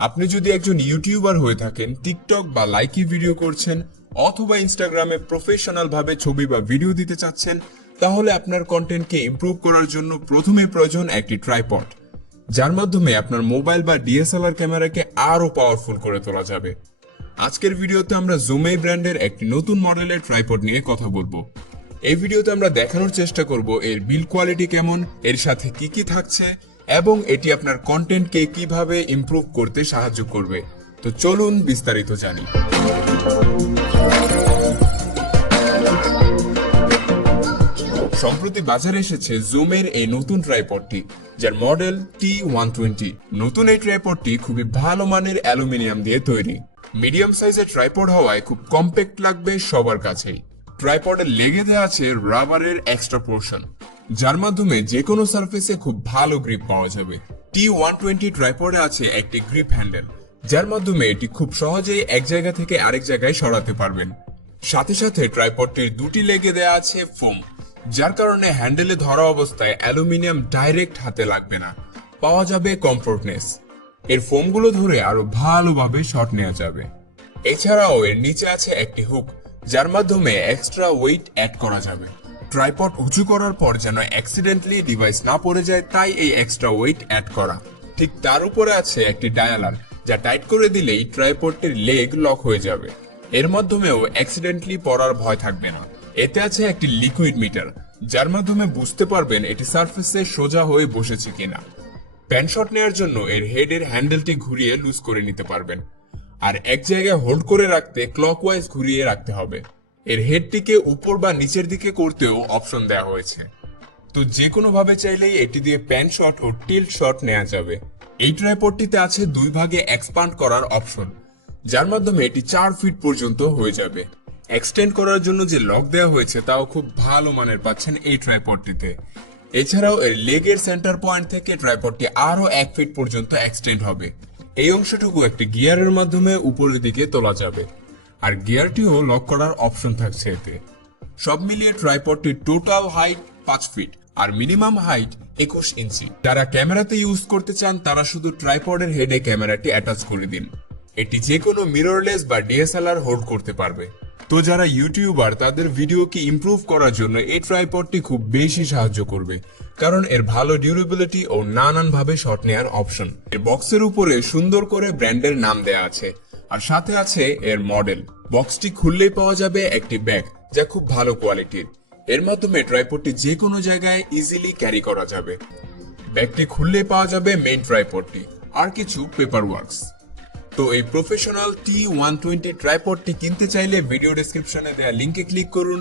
আপনি যদি একজন ইউটিউবার হয়ে থাকেন, টিকটক বা লাইকি ভিডিও করছেন অথবা ইনস্টাগ্রামে প্রফেশনাল ভাবে ছবি বা ভিডিও দিতে চাচ্ছেন, তাহলে আপনার কন্টেন্টকে ইমপ্রুভ করার জন্য প্রথমেই প্রয়োজন একটি ট্রাইপড, যার মাধ্যমে আপনার মোবাইল বা ডিএসএলআর ক্যামেরাকে আরো পাওয়ারফুল করে তোলা যাবে। আজকের ভিডিওতে আমরা জোমেই ব্র্যান্ডের একটি নতুন মডেলের ট্রাইপড নিয়ে কথা বলবো। এই ভিডিওতে আমরা দেখানোর চেষ্টা করব এর বিল্ড কোয়ালিটি কেমন, এর সাথে কি কি থাকছে এবং এটি আপনার কন্টেন্টকে কিভাবে ইমপ্রুভ করতে সাহায্য করবে। তো চলুন বিস্তারিত জানি। সম্প্রতি বাজারে এসেছে জুমের এই নতুন ট্রাইপডটি, যার মডেল T120। নতুন এই ট্রাইপডটি খুবই ভালো মানের অ্যালুমিনিয়াম দিয়ে তৈরি। মিডিয়াম সাইজের ট্রাইপড হওয়ায় খুব কম্প্যাক্ট লাগবে সবার কাছেই। ট্রাইপডে লেগে দেওয়া আছে রাবারের এক্সট্রা পোর্শন, যার মাধ্যমে যে কোনো সারফেসে খুব ভালো গ্রিপ পাওয়া যাবে। T120 ট্রাইপডে আছে একটি গ্রিপ হ্যান্ডেল, যার মাধ্যমে এটি খুব সহজেই এক জায়গা থেকে আরেক জায়গায় সরাতে পারবেন। সাথে সাথে ট্রাইপডটির দুটি লেগে দেওয়া আছে ফোম, যার কারণে হ্যান্ডেলে ধরা অবস্থায় অ্যালুমিনিয়াম ডাইরেক্ট হাতে লাগবে না, পাওয়া যাবে কমফোর্টনেস। এর ফোমগুলো ধরে আরো ভালোভাবে শট নেওয়া যাবে। এছাড়াও এর নিচে আছে একটি হুক, যার মাধ্যমে এক্সট্রা ওয়েট অ্যাড করা যাবে। ট্রাইপড উঁচু করার পর যেন অ্যাক্সিডেন্টলি ডিভাইস না পড়ে যায়, তাই এই এক্সট্রা ওয়েট অ্যাড করা। ঠিক তার উপরে আছে একটি ডায়ালার, যা টাইট করে দিলেই ট্রাইপডটির লেগ লক হয়ে যাবে। এর মাধ্যমেও অ্যাক্সিডেন্টলি পড়ার ভয় থাকবে না। এতে আছে একটি লিকুইড মিটার, যার মাধ্যমে বুঝতে পারবেন এটি সারফেসে সোজা হয়ে বসেছে কিনা। প্যান শট নেওয়ার জন্য এর হেডের হ্যান্ডেলটি ঘুরিয়ে লুজ করে নিতে পারবেন, আর এক জায়গায় হোল্ড করে রাখতে ক্লকওয়াইজ ঘুরিয়ে রাখতে হবে। এর হেডটিকে উপর বা নিচের দিকে করতেও অপশন দেওয়া হয়েছে। তো যে কোনো ভাবে চাইলেই এটি দিয়ে প্যান শট ও টিল্ট শট নেওয়া যাবে। এই ট্রাইপডটিতে আছে দুই ভাগে এক্সপান্ড করার অপশন, যার মাধ্যমে এটি 4 ফিট পর্যন্ত হয়ে যাবে। এক্সটেন্ড করার জন্য যে লক দেওয়া হয়েছে তাও খুব ভালো মানের পাচ্ছেন এই ট্রাইপডটিতে। এছাড়াও এর লেগের সেন্টার পয়েন্ট থেকে ট্রাইপডটি আরো 1 ফিট পর্যন্ত এক্সটেন্ড হবে। এই অংশটুকু একটি গিয়ারের মাধ্যমে উপরের দিকে তোলা যাবে, আর গিয়ারটিও লক করার অপশন থাকছে এতে। সব মিলিয়ে ট্রাইপডটির টোটাল হাইট 5 ফিট আর মিনিমাম হাইট 21 ইঞ্চি। যারা ক্যামেরাতে ইউজ করতে চান তারা শুধু ট্রাইপডের হেডে ক্যামেরাটি অ্যাটাচ করে দিন। এটি যে কোনো মিররলেস বা ডিএসএলআর হোল্ড করতে পারবে। তো যারা ইউটিউবার, তাদের ভিডিওকে ইমপ্রুভ করার জন্য এই ট্রাইপডটি খুব বেশি সাহায্য করবে, কারণ এর ভালো ডিউরেবিলিটি ও নানান ভাবে শট নেওয়ার অপশন। এর বক্সের উপরে সুন্দর করে ব্র্যান্ডের নাম দেয়া আছে, আর সাথে আছে এর মডেল। বক্সটি খুললেই পাওয়া যাবে একটি ব্যাগ, যা খুব ভালো কোয়ালিটির। এর মাধ্যমে ট্রাইপডটি যে কোনো জায়গায় ইজিলি ক্যারি করা যাবে। ব্যাগটি খুললেই পাওয়া যাবে মেইন ট্রাইপডটি আর কিছু পেপার ওয়ার্কস। তো এই প্রফেশনাল T120 ট্রাইপডটি কিনতে চাইলে ভিডিও ডেসক্রিপশনে দেওয়া লিংকে ক্লিক করুন